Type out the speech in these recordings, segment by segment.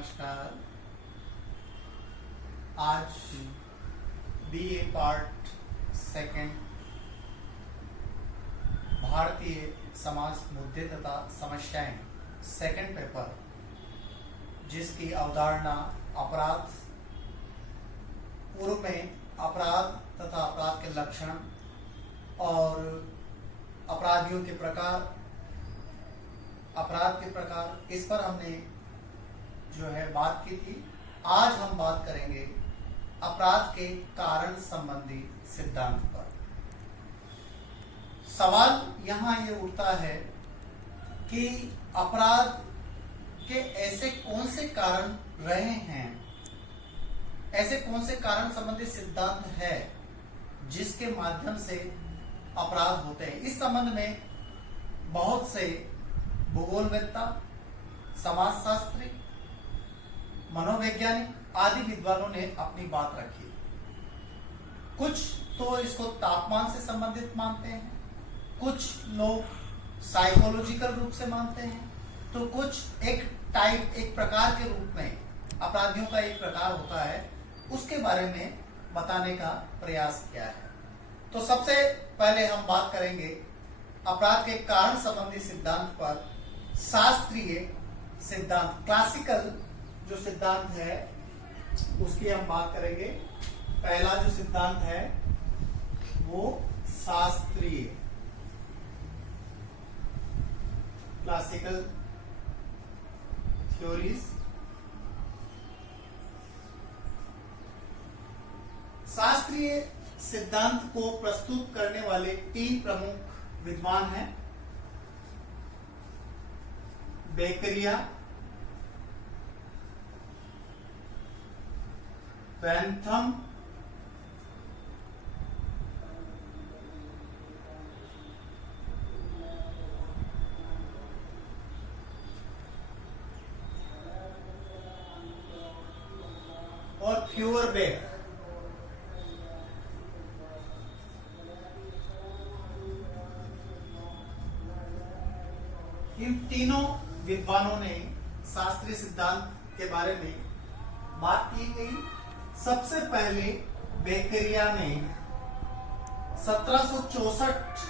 नमस्कार। आज BA part second Bharatiya Samaj मुद्दे तथा समस्याएं सेकंड पेपर, जिसकी अवधारणा अपराध, पूर्व में अपराध तथा अपराध के लक्षण और अपराधियों के प्रकार, अपराध के प्रकार, इस पर हमने जो है बात की थी। आज हम बात करेंगे अपराध के कारण संबंधी सिद्धांत पर। सवाल यहाँ ये उठता है कि अपराध के ऐसे कौन से कारण रहे हैं, ऐसे कौन से कारण संबंधी सिद्धांत है जिसके माध्यम से अपराध होते हैं। इस संबंध में बहुत से भूगोलवेत्ता, समाजशास्त्री, मनोवैज्ञानिक आदि विद्वानों ने अपनी बात रखी। कुछ तो इसको तापमान से संबंधित मानते हैं, कुछ लोग साइकोलॉजिकल रूप से मानते हैं, तो कुछ एक प्रकार के रूप में अपराधियों का एक प्रकार होता है, उसके बारे में बताने का प्रयास किया है। तो सबसे पहले हम बात करेंगे अपराध के कारण संबंधी सिद्धांत पर। शास्त्रीय सिद्धांत, क्लासिकल जो सिद्धांत है उसकी हम बात करेंगे। पहला जो सिद्धांत है वो शास्त्रीय, क्लासिकल थ्योरीज। शास्त्रीय सिद्धांत को प्रस्तुत करने वाले तीन प्रमुख विद्वान हैं: बेकरिया, बेंथम और फ्यूअरबेक। इन तीनों विद्वानों ने शास्त्रीय सिद्धांत के बारे में बात की गई। सबसे पहले बेकरिया ने 1764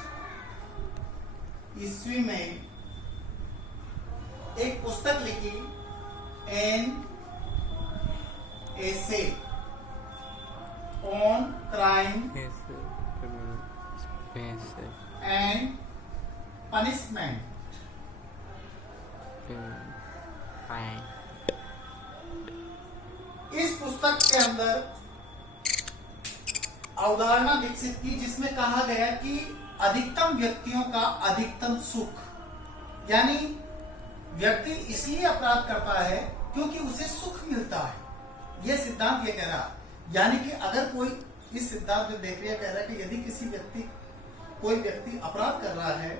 ईस्वी में एक पुस्तक लिखी, an essay on crime and punishment. इस पुस्तक के अंदर अवधारणा विकसित की जिसमें कहा गया कि अधिकतम व्यक्तियों का अधिकतम सुख, यानी व्यक्ति इसलिए अपराध करता है क्योंकि उसे सुख मिलता है। यह सिद्धांत ये कह रहा है, यानी कि अगर कोई, इस सिद्धांत में बेकरिया कह रहा है कि यदि कोई व्यक्ति अपराध कर रहा है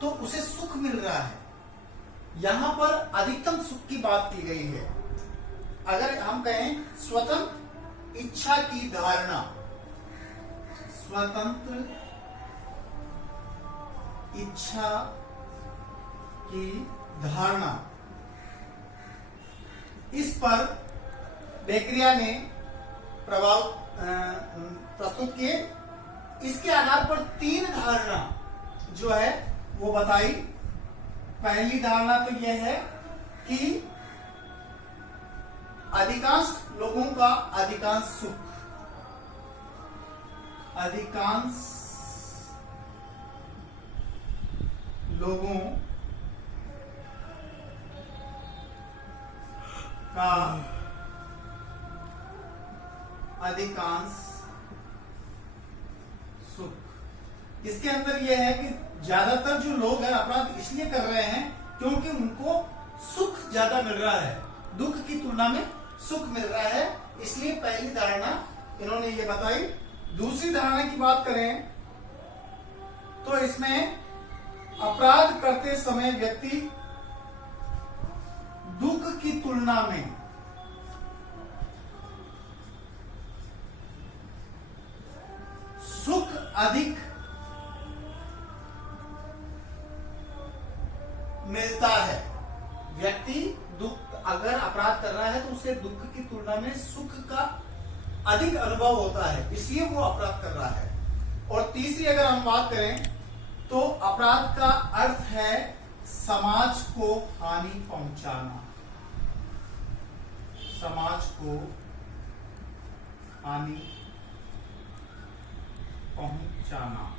तो उसे सुख मिल रहा है। यहां पर अधिकतम सुख की बात की गई है। अगर हम कहें स्वतंत्र इच्छा की धारणा, स्वतंत्र इच्छा की धारणा, इस पर बेकरिया ने प्रभाव प्रस्तुत किए। इसके आधार पर तीन धारणा जो है वो बताई। पहली धारणा तो यह है कि अधिकांश लोगों का अधिकांश सुख, अधिकांश लोगों का अधिकांश सुख। इसके अंदर यह है कि ज्यादातर जो लोग हैं अपराध इसलिए कर रहे हैं क्योंकि उनको सुख ज्यादा मिल रहा है, दुख की तुलना में सुख मिल रहा है। इसलिए पहली धारणा इन्होंने ये बताई। दूसरी धारणा की बात करें तो इसमें अपराध करते समय व्यक्ति दुख की तुलना में सुख अधिक मिलता है। व्यक्ति दुख अगर अपराध कर रहा है तो उसे दुख की तुलना में सुख का अधिक अनुभव होता है, इसलिए वो अपराध कर रहा है। और तीसरी अगर हम बात करें तो अपराध का अर्थ है समाज को हानि पहुंचाना, समाज को हानि पहुंचाना।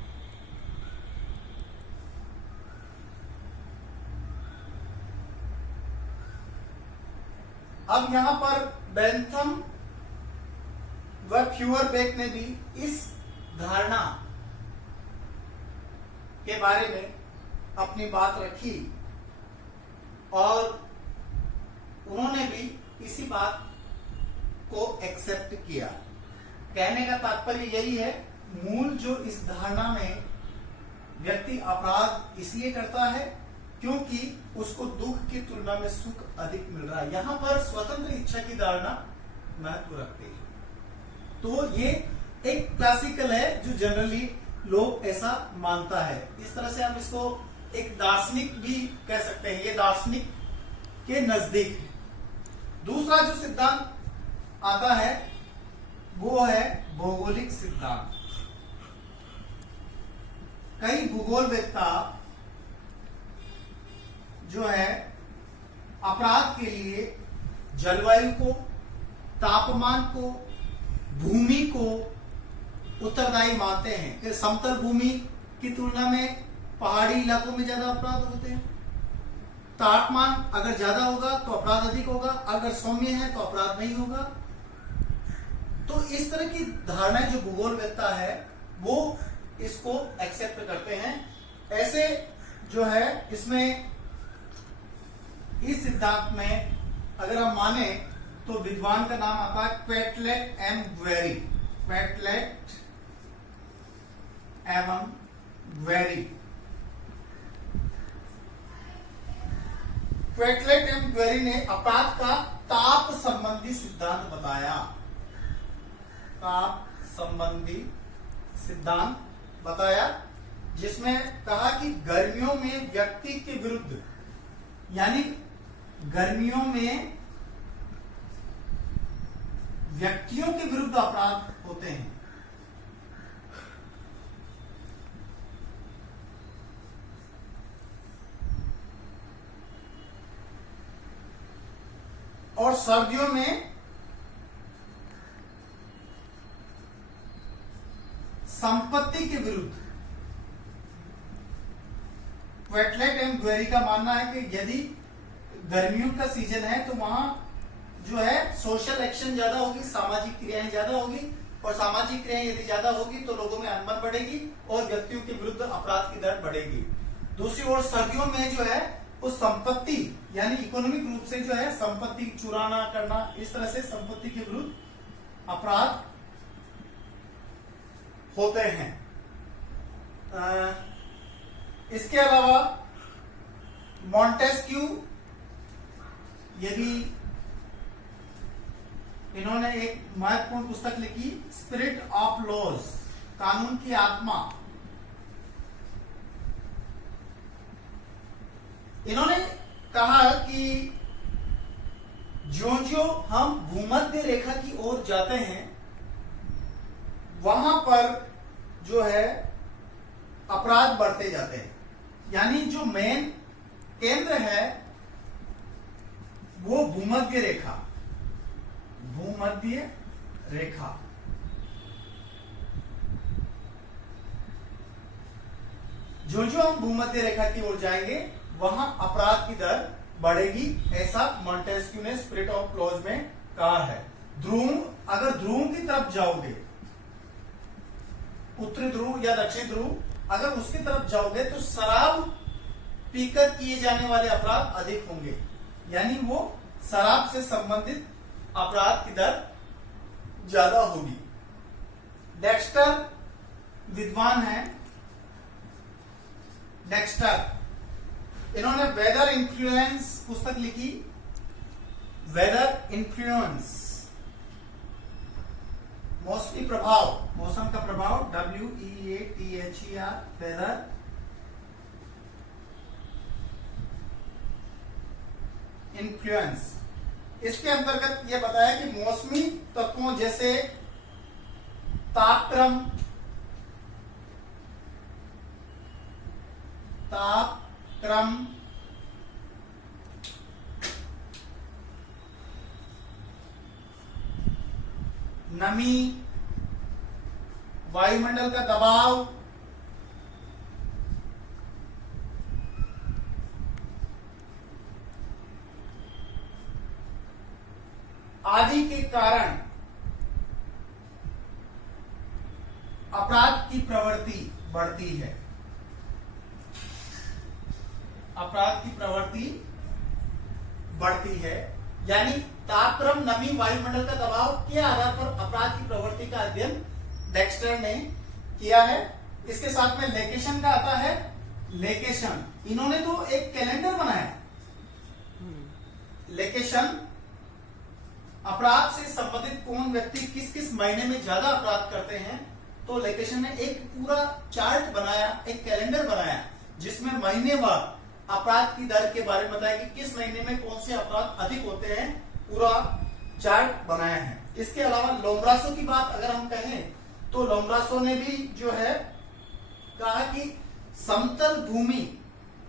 अब यहां पर बेंथम व फ्यूअरबेक ने भी इस धारणा के बारे में अपनी बात रखी और उन्होंने भी इसी बात को एक्सेप्ट किया। कहने का तात्पर्य यही है, मूल जो इस धारणा में व्यक्ति अपराध इसलिए करता है क्योंकि उसको दुख की तुलना में सुख अधिक मिल रहा है। यहां पर स्वतंत्र इच्छा की धारणा महत्व रखती है। तो ये एक क्लासिकल है जो जनरली लोग ऐसा मानता है। इस तरह से हम इसको एक दार्शनिक भी कह सकते हैं, ये दार्शनिक के नजदीक है। दूसरा जो सिद्धांत आता है वो है भौगोलिक सिद्धांत। कई भूगोलवेत्ता जो है अपराध के लिए जलवायु को, तापमान को, भूमि को उत्तरदायी मानते हैं कि समतल भूमि की तुलना में पहाड़ी इलाकों में ज्यादा अपराध होते हैं। तापमान अगर ज्यादा होगा तो अपराध अधिक होगा, अगर सौम्य है तो अपराध नहीं होगा। तो इस तरह की धारणाएं जो भूगोलवेत्ता है वो इसको एक्सेप्ट करते हैं। ऐसे जो है इसमें इस सिद्धांत में अगर हम माने तो विद्वान का नाम आता है क्वेटलेट एम ग्वेरी, क्वेटलेट एवं ग्वेरी। क्वेटलेट एम ग्वेरी ने अपराध का ताप संबंधी सिद्धांत बताया, ताप संबंधी सिद्धांत बताया, जिसमें कहा कि गर्मियों में व्यक्ति के विरुद्ध, यानी गर्मियों में व्यक्तियों के विरुद्ध अपराध होते हैं। और सर्दियों में संपत्ति के विरुद्ध। क्वेटलेट एंड ग्वेरी का मानना है कि यदि गर्मियों का सीजन है तो वहां जो है सोशल एक्शन ज्यादा होगी, सामाजिक क्रियाएं ज्यादा होगी, और सामाजिक क्रियाएं यदि ज्यादा होगी तो लोगों में अनबन बढ़ेगी और व्यक्तियों के विरुद्ध अपराध की दर बढ़ेगी। दूसरी ओर सर्दियों में जो है उस संपत्ति यानी इकोनॉमिक रूप से जो है संपत्ति चुराना करना, इस तरह से संपत्ति के विरुद्ध अपराध होते हैं। इसके अलावा मॉन्टेस्क्यू, ये भी इन्होंने एक महत्वपूर्ण पुस्तक लिखी, स्पिरिट ऑफ लॉज, कानून की आत्मा। इन्होंने कहा कि ज्यों-ज्यों हम भूमध्य रेखा की ओर जाते हैं वहां पर जो है अपराध बढ़ते जाते हैं। यानी जो मेन केंद्र है वो भूमध्य रेखा, भूमध्य रेखा। जो जो हम भूमध्य रेखा की ओर जाएंगे वहां अपराध की दर बढ़ेगी, ऐसा मॉन्टेस्क्यू ने स्पिरिट ऑफ लॉज में कहा है। ध्रुव, अगर ध्रुव की तरफ जाओगे, उत्तरी ध्रुव या दक्षिण ध्रुव, अगर उसकी तरफ जाओगे तो शराब पीकर किए जाने वाले अपराध अधिक होंगे, यानी वो शराब से संबंधित अपराध की दर ज्यादा होगी। डेक्स्टर विद्वान है, डेक्स्टर, इन्होंने वेदर इन्फ्लुएंस पुस्तक लिखी, वेदर इन्फ्लुएंस, मौसमी प्रभाव, मौसम का प्रभाव, WEATHER, वेदर इन्फ्लुएंस। इसके अंतर्गत ये बताया कि मौसमी तत्वों जैसे तापक्रम, नमी, वायुमंडल का दबाव, आदि के कारण अपराध की प्रवृत्ति बढ़ती है। अपराध की प्रवृत्ति बढ़ती है, यानी तापक्रम, नमी, वायुमंडल का दबाव के आधार पर अपराध की प्रवृत्ति का अध्ययन डेक्स्टर ने किया है। इसके साथ में लेकेशन का आता है। लेकेशन, इन्होंने तो एक कैलेंडर बनाया। लेकेशन, अपराध से संबंधित कौन व्यक्ति किस किस महीने में ज्यादा अपराध करते हैं, तो लेकेशन ने एक पूरा चार्ट बनाया, एक कैलेंडर बनाया, जिसमें महीनेवार अपराध की दर के बारे में बताया कि किस महीने में कौन से अपराध अधिक होते हैं, पूरा चार्ट बनाया है। इसके अलावा लोम्ब्रासो की बात अगर हम कहें तो लोम्ब्रासो ने भी जो है कहा कि समतल भूमि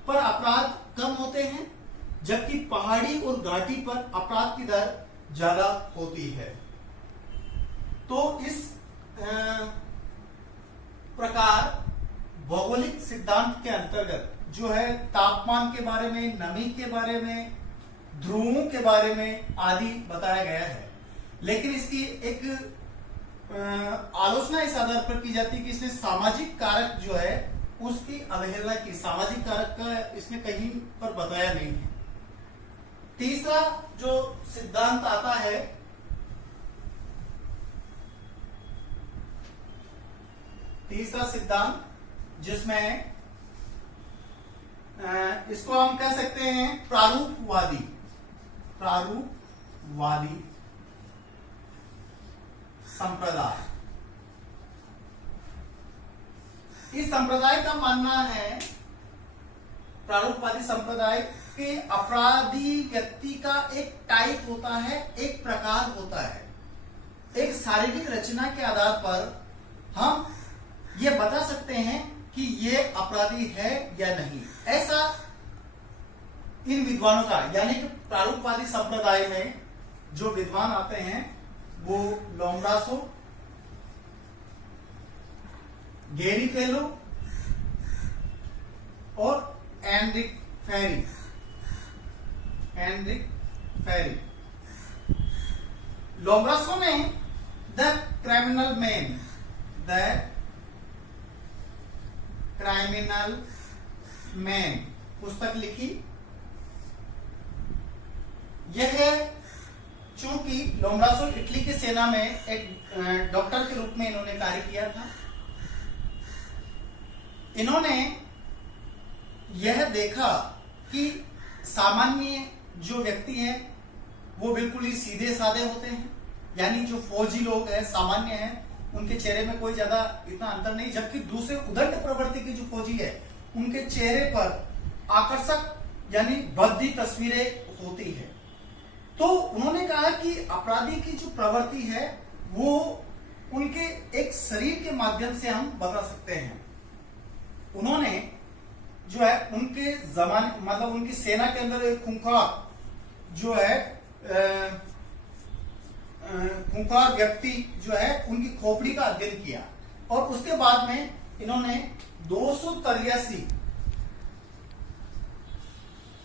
पर अपराध कम होते हैं, जबकि पहाड़ी और घाटी पर अपराध की दर ज्यादा होती है। तो इस प्रकार भौगोलिक सिद्धांत के अंतर्गत जो है तापमान के बारे में, नमी के बारे में, ध्रुवों के बारे में आदि बताया गया है। लेकिन इसकी एक आलोचना इस आधार पर की जाती है कि इसने सामाजिक कारक जो है उसकी अवहेलना की। सामाजिक कारक का इसने कहीं पर बताया नहीं है। तीसरा जो सिद्धांत आता है, तीसरा सिद्धांत जिसमें इसको हम कह सकते हैं प्रारूपवादी। प्रारूपवादी संप्रदाय। इस संप्रदाय का मानना है, प्रारूपवादी संप्रदाय के अपराधी व्यक्ति का एक टाइप होता है, एक प्रकार होता है। एक शारीरिक रचना के आधार पर हम ये बता सकते हैं कि ये अपराधी है या नहीं। ऐसा इन विद्वानों का, यानी कि प्रारूपवादी संप्रदाय में जो विद्वान आते हैं वो लोम्ब्रासो, गेरी फेलो और एनरिक फेरी। लोम्ब्रासो ने द क्रिमिनल मैन पुस्तक लिखी। यह चूंकि लोम्ब्रासो इटली की सेना में एक डॉक्टर के रूप में इन्होंने कार्य किया था, इन्होंने यह देखा कि सामान्य जो व्यक्ति हैं वो बिल्कुल ही सीधे साधे होते हैं, यानी जो फौजी लोग हैं, सामान्य हैं, उनके चेहरे में कोई ज्यादा इतना अंतर नहीं, जबकि दूसरे उदंड प्रवृत्ति के जो फौजी है उनके चेहरे पर आकर्षक यानी भद्दी तस्वीरें होती है। तो उन्होंने कहा कि अपराधी की जो प्रवृत्ति है वो उनके एक शरीर के माध्यम से हम बता सकते हैं। उन्होंने जो है उनके जमाने, मतलब उनकी सेना के अंदर एक खूंखार जो है खूंखार व्यक्ति जो है उनकी खोपड़ी का अध्ययन किया, और उसके बाद में इन्होंने 283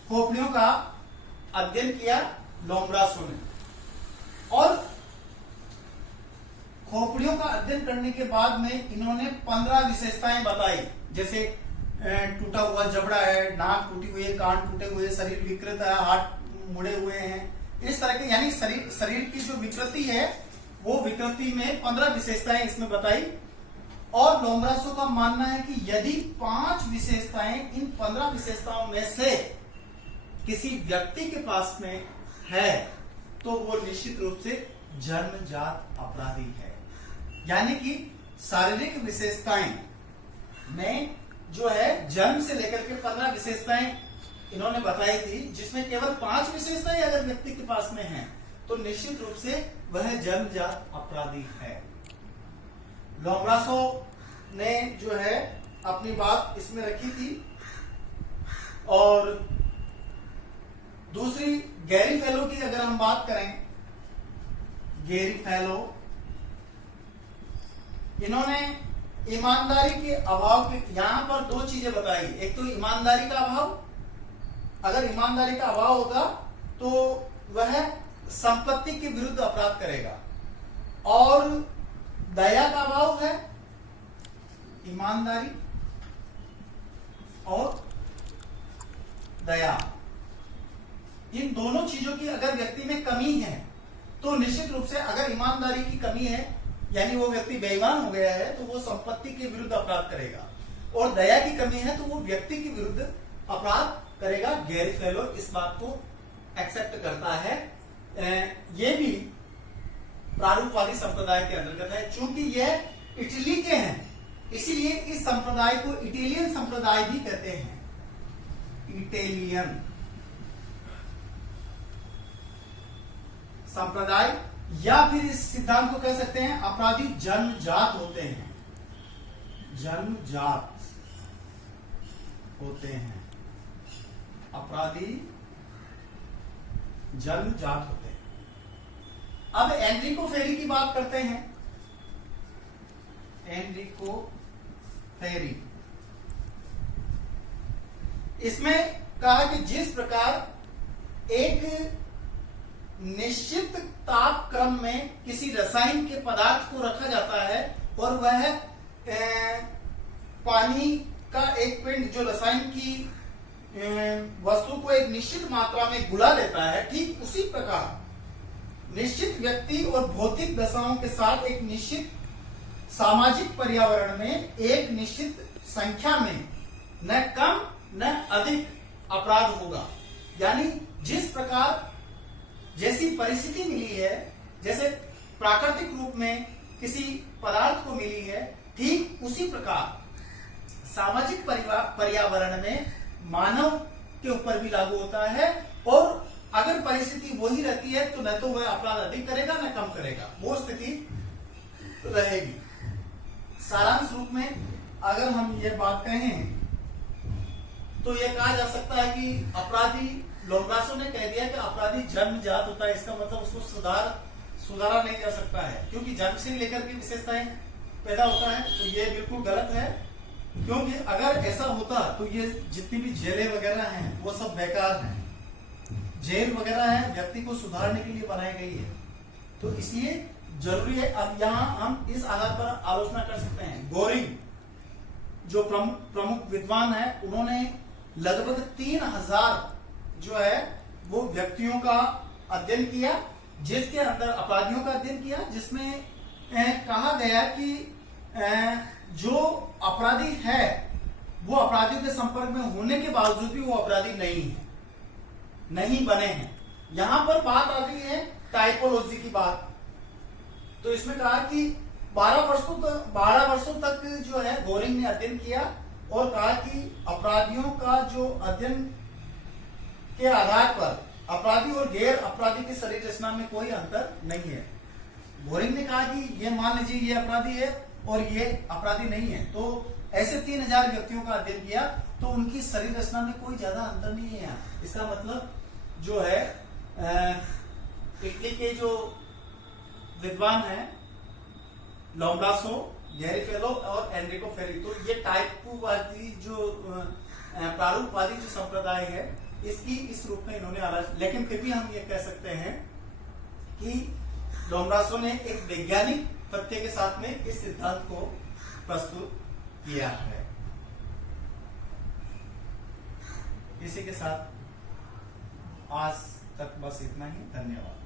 खोपड़ियों का अध्ययन किया लोम्ब्रासो ने। और खोपड़ियों का अध्ययन करने के बाद में इन्होंने 15 विशेषताएं बताई, जैसे टूटा हुआ जबड़ा है, नाक टूटी हुई है, कान टूटे हुए, शरीर विकृत है, हाथ मुड़े हुए हैं, इस तरह के, यानी शरीर की जो विकृति है वो विकृति में 15 विशेषताएं इसमें बताई। और लोम्ब्रासो का मानना है कि यदि 5 विशेषताएं इन 15 विशेषताओं में से किसी व्यक्ति के पास में है तो वो निश्चित रूप से जन्मजात अपराधी है। यानी कि शारीरिक विशेषताएं में जो है जन्म से लेकर के 15 विशेषताएं इन्होंने बताई थी, जिसमें केवल 5 विशेषताएं अगर व्यक्ति के पास में हैं तो निश्चित रूप से वह जन्मजात अपराधी है। लोम्ब्रासो ने जो है अपनी बात इसमें रखी थी। और दूसरी गैरी फेलो की अगर हम बात करें, गैरी फेलो, इन्होंने ईमानदारी के अभाव के यहां पर 2 चीजें बताई। एक तो ईमानदारी का अभाव, अगर ईमानदारी का अभाव होगा तो वह संपत्ति के विरुद्ध अपराध करेगा। और दया का अभाव है, ईमानदारी और दया, इन दोनों चीजों की अगर व्यक्ति में कमी है तो निश्चित रूप से, अगर ईमानदारी की कमी है यानी वो व्यक्ति बेईमान हो गया है तो वो संपत्ति के विरुद्ध अपराध करेगा, और दया की कमी है तो वो व्यक्ति के विरुद्ध अपराध करेगा। गैरी फेलो इस बात को एक्सेप्ट करता है। ये भी प्रारूपवादी संप्रदाय के अंतर्गत है। चूंकि यह इटली के हैं इसीलिए इस संप्रदाय को इटालियन संप्रदाय भी कहते हैं, इटालियन संप्रदाय, या फिर इस सिद्धांत को कह सकते हैं अपराधी जन्मजात होते हैं, जन्मजात होते हैं, अपराधी जन्मजात होते हैं। अब एनरिको फेरी की बात करते हैं। एनरिको फेरी, इसमें कहा कि जिस प्रकार एक निश्चित ताप क्रम में किसी रसायन के पदार्थ को रखा जाता है और वह पानी का एक पिंड जो रसायन की वस्तु को एक निश्चित मात्रा में घुला लेता है, ठीक उसी प्रकार निश्चित व्यक्ति और भौतिक दशाओं के साथ एक निश्चित सामाजिक पर्यावरण में एक निश्चित संख्या में न कम न अधिक अपराध होगा। यानी जिस प्रकार जैसी परिस्थिति मिली है, जैसे प्राकृतिक रूप में किसी पदार्थ को मिली है, ठीक उसी प्रकार सामाजिक पर्यावरण में मानव के ऊपर भी लागू होता है। और अगर परिस्थिति वही रहती है तो न तो वह अपराध अधिक करेगा न कम करेगा, वो स्थिति रहेगी। सारांश रूप में अगर हम ये बात कहें तो ये कहा जा सकता है कि अपराधी, लोम्ब्रासो ने कह दिया कि अपराधी जन्मजात होता है। इसका मतलब उसको सुधारा नहीं जा सकता है, क्योंकि जन्म से लेकर के विशेषताएं पैदा होता है। तो ये बिल्कुल गलत है, क्योंकि अगर ऐसा होता तो ये जितनी भी जेलें वगैरह हैं वो सब बेकार हैं। जेल वगैरह है व्यक्ति को सुधारने के लिए बनाई गई है, तो इसलिए जरूरी है। अब यहाँ हम इस आधार पर आलोचना कर सकते हैं। गोरिंग जो प्रमुख विद्वान है, उन्होंने लगभग 3000 जो है वो व्यक्तियों का अध्ययन किया, जिसके अंदर अपराधियों का अध्ययन किया, जिसमें कहा गया कि जो अपराधी है वो अपराधियों के संपर्क में होने के बावजूद भी वो अपराधी नहीं बने हैं। यहां पर बात आ गई है टाइपोलॉजी की बात। तो इसमें कहा कि 12 वर्षों तक जो है गोरिंग ने अध्ययन किया और कहा कि अपराधियों का जो अध्ययन के आधार पर अपराधी और गैर अपराधी की शरीर रचना में कोई अंतर नहीं है। गोरिंग ने कहा कि ये मान लीजिए ये अपराधी है और ये अपराधी नहीं है, तो ऐसे 3000 व्यक्तियों का अध्ययन किया तो उनकी शरीर रचना में कोई ज्यादा अंतर नहीं है। इसका मतलब जो है इटली के जो विद्वान हैं लोम्ब्रासो, गैरी फेलो और एनरिको फेरी, तो ये टाइपवादी जो प्रारूपवादी जो संप्रदाय है इसकी इस रूप में इन्होंने आलोचना। लेकिन फिर भी हम ये कह सकते हैं कि लोम्ब्रासो ने एक वैज्ञानिक तथ्य के साथ में इस सिद्धांत को प्रस्तुत किया है। इसी के साथ आज तक बस इतना ही। धन्यवाद।